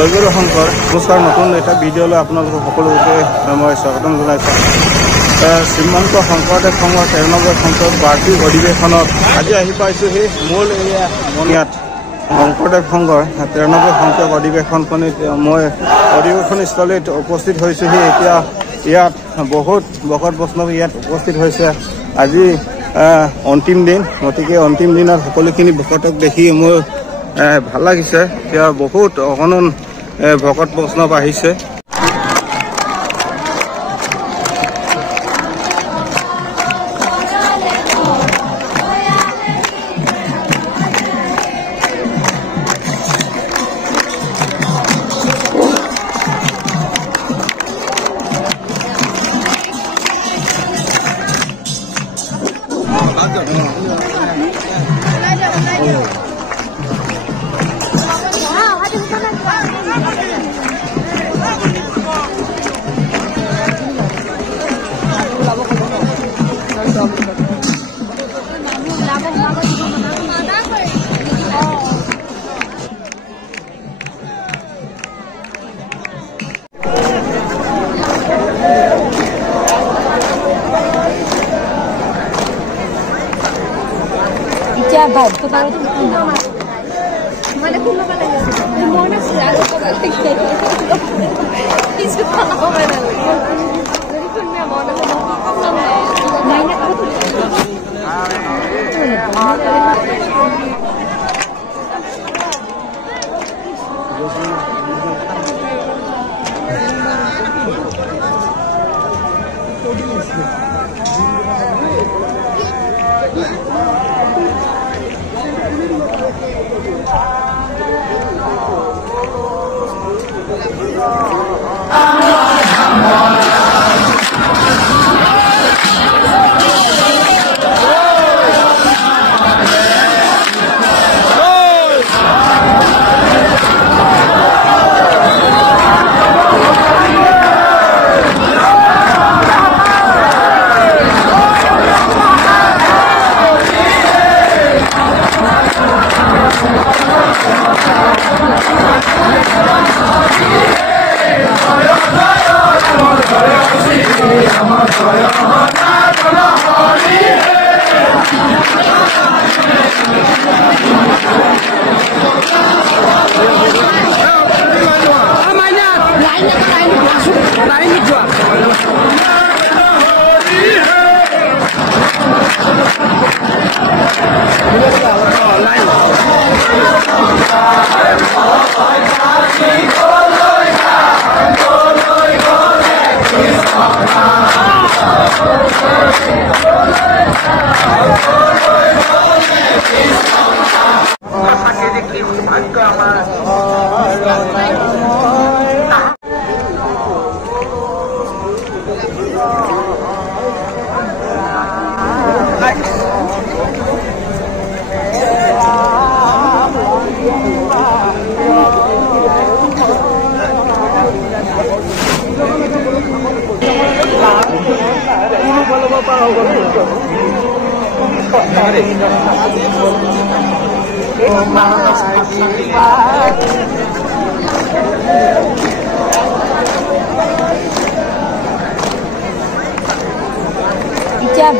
জয়গুৰু শংকৰ। নমস্কাৰ, নতুন এটা ভিডিঅ'লৈ আপোনালোকক সকলোকে মই স্বাগতম জনাইছোঁ। শ্ৰীমন্ত শংকৰদেৱ সংঘৰ 93 সংখ্যক বাৰ্ষিক অধিৱেশনত আজি আহি পাইছোঁহি মূল এৰিয়া মনিয়াত। শংকৰদেৱ সংঘৰ 93 সংখ্যক অধিৱেশনখনিত মই অধিৱেশনস্থলীত উপস্থিত হৈছোঁহি। এতিয়া ইয়াত বহুত ভকত বৈষ্ণৱ ইয়াত উপস্থিত হৈছে। আজি অন্তিম দিন, গতিকে অন্তিম দিনত সকলোখিনি ভকতক দেখি মোৰ ভাল লাগিছে। এতিয়া বহুত অগণন ভকত বৈষ্ণৱ আহিছে। Baik, kita itu mana pun apa lagi sih? Mana sih ada apa lagi? Itu apa mana lagi? Jadi pun dia mana pun apa lagi? Mana apa tu?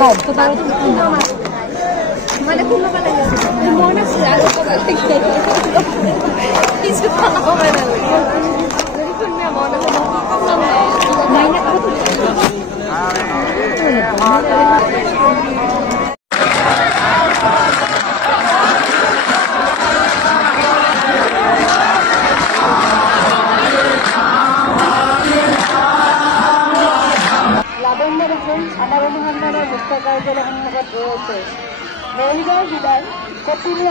Baik, kita itu mana pun apa lagi sih? Mana sih ada apa lagi? Itu apa mana lagi? Jadi pun dia mana pun apa lagi? Mana apa tu? আমার অনুসন্ধানের মুখ্য কার্যালয় সন্মুখত রয়েছে মৰিগাঁও জিলাৰ কপিলী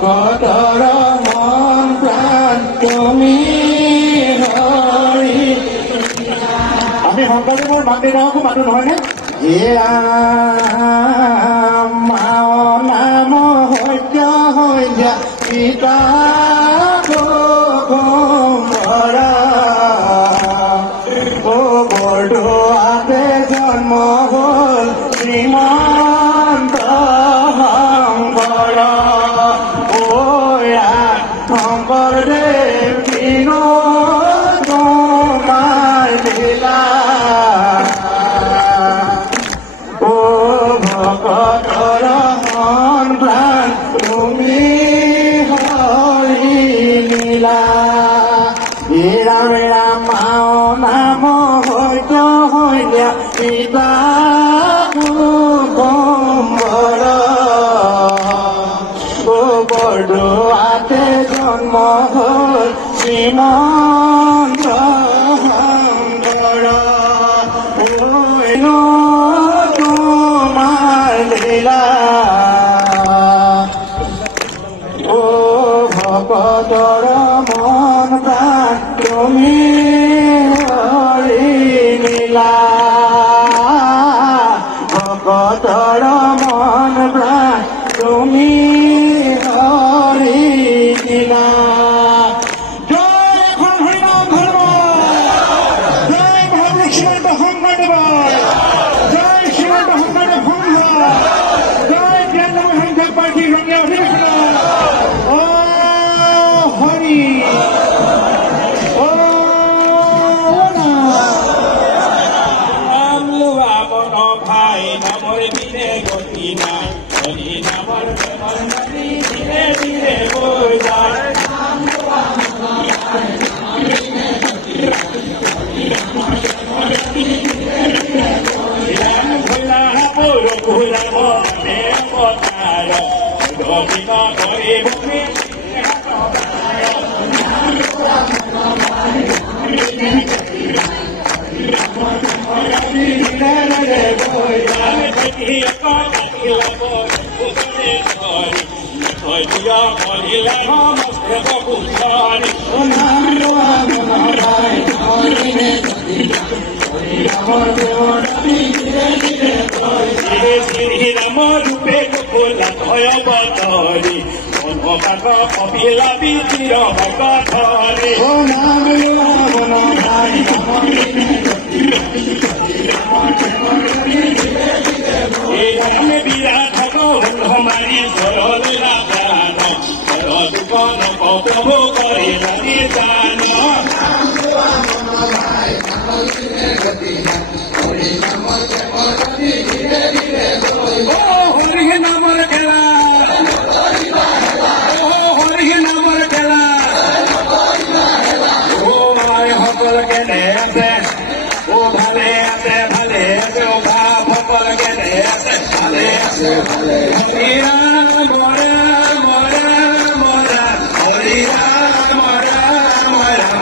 ভকতৰ মন প্ৰাণ তুমি হৰি। আমি শংকৰদেৱৰ মাত দেউতাকো মাতো নহয়নে? মাও নাম সত্য সত্য পিতা বৰদোৱাতে জন্ম হ'ল শ্ৰীমন্ত শংকৰ। শংকৰদেৱ কিনো তোমাৰ লীলা। ভকতৰ মন প্ৰাণ তুমি হৰি লীলা। ৰাম ৰাম মাও নাম সত্য সত্য পিতা বৰ। বৰদোৱাতে জন্ম হ'ল শ্ৰীমন্ত শংকৰ। তোমাৰ লীলা। ভকতৰ মন প্ৰাণ তুমি হৰি লীলা। ভকতৰ মন প্ৰাণ তুমি হৰি লীলা। জয় এখন হৰিনাম ধৰ্ম, জয় মহাপুৰুষ শ্ৰীমন্ত শংকৰদেৱ, জয় শ্ৰীমন্ত শংকৰদেৱ সংঘ, জয় জ্ঞানময় সংখ্যক প্ৰাৰ্থী ৰঙীয়া অধিৱেশন। হৰি নাম লোৱা মন ভাই নামৰ দিনে গতি নাই। হৰি নামৰ নদী ধীৰে ধীৰে বৈ যায়। ৰাম ভোলা পৰশুৰাম অৱতাৰ গোবিন্দ হৰি ভূমি। শ্ৰীৰাম ৰূপে গোলা ভয় বতৰি মনোভাগ অভিলাবী চিৰ ভকতৰি। বিৰাট মাৰি সৰলা প্ৰাণ দুখন প্ৰভু কৰি লাগি জান। হৰি নামৰ খেলা, হৰি নামৰ খেলা। মাই সকল কেনে আছে, ভালে আছে ভালে আছে। ভাৱ সকল কেনে আছে, ভালে আছে ভালে আছে। হৰি ৰাম ৰাম ৰাম ৰাম, হৰি ৰাম ৰাম ৰাম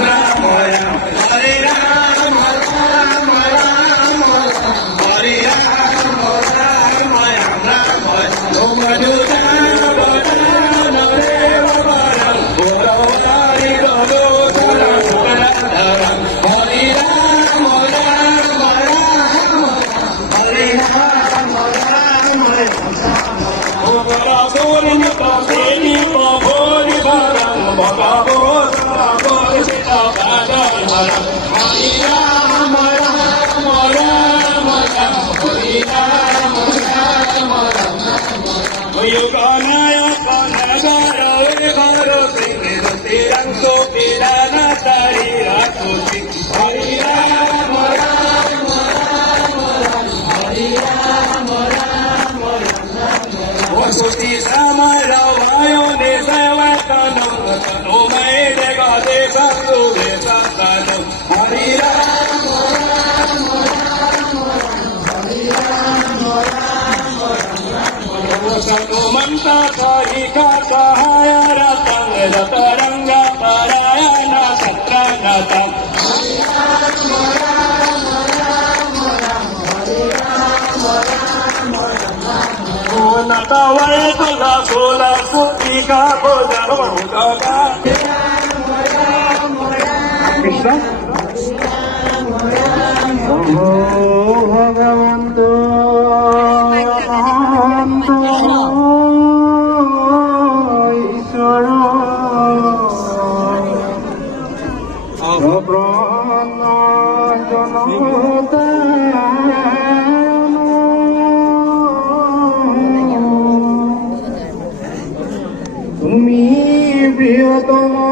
ৰাম ৰাম, হৰি ৰাম ৰাম ৰাম হৰি ৰাম ৰাম ৰাম ৰাম। মধুৰা বদান দেৱ বৰম বৰৱাৰী গদোধৰ সুৰধৰম। হৰি ৰাম ৰাম ৰাম, হৰি ৰাম ৰাম ৰাম। ভগৱান কপেলি ভৰি ভৰম ভগৱত সীতা বাদন হৰম। হৰি ৰাম ৰাম ৰাম ৰাম, হৰি ৰাম ৰাম ৰাম। যুগনায়ক নগৰ ঘৰ তিৰংশ পিৰাণ তাৰি ৰাখি। হৰি ৰাম ৰাম ৰাম ৰাম, হৰি ৰাম ৰাম ৰাম। বসুতি সময় বায়নে সেৱকনম তনুময় জগতে সঙ্গে সন্তনম। হৰি ৰাম ৰাম ৰাম, হৰি ৰাম ৰাম ৰাম। সনুমন্ত করিকা সহায় রতং রতরঙ্গ পরায়ণ সত্রনতম। Hari Ram Ram Ram Ram, Hari Ram Ram Ram. natawai kula kula kutika bojar bodaga Krishna Bhagavanto Ishvara Prana Janata Tumi Priyatama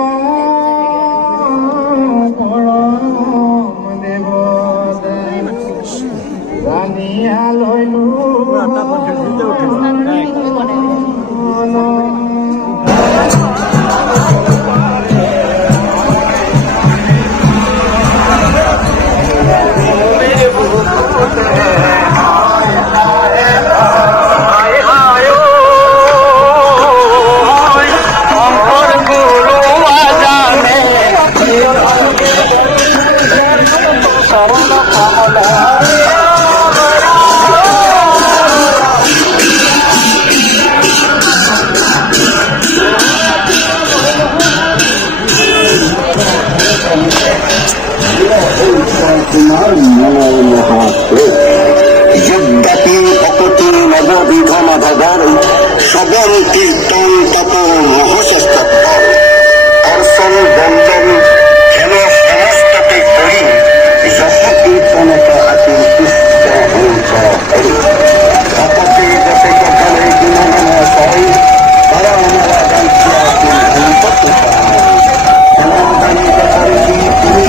Param Devata Raniya Loinu সবল কীর্তন তপ মহচেষ্টর অর্চন বন্দন হেন সমস্তকে করি যশ কীর্তনত আতি পুষ্ট হংস হরি ভকতে দশে কপালে গুণগণ সই তারা আমরা গাইছিয়া সম্পত্তি অনন্তানিত করি তুমি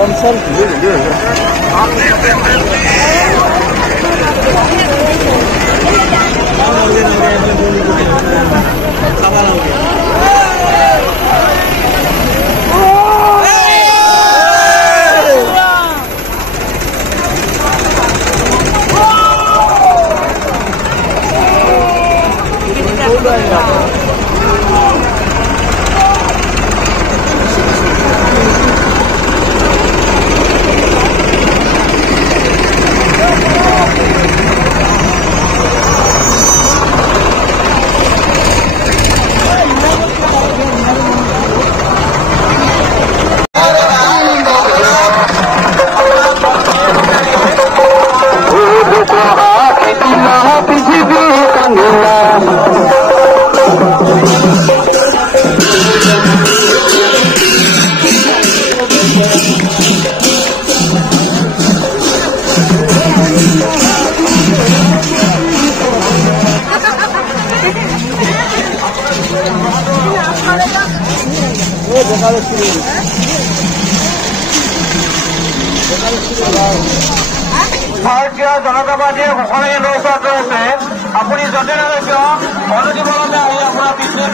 অঞ্চল ভাৰতীয় জনতা পাৰ্টীয়ে ঘোষণা লৈ যোৱাটো আছে আপুনি য'তে নাযায় কিয় অনুজীৱনতে আহি আপোনাৰ পিছত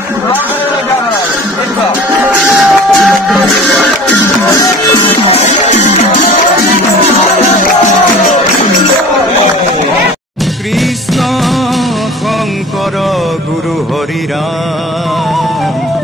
কৃষ্ণ শংকৰ গুৰু হৰি ৰাম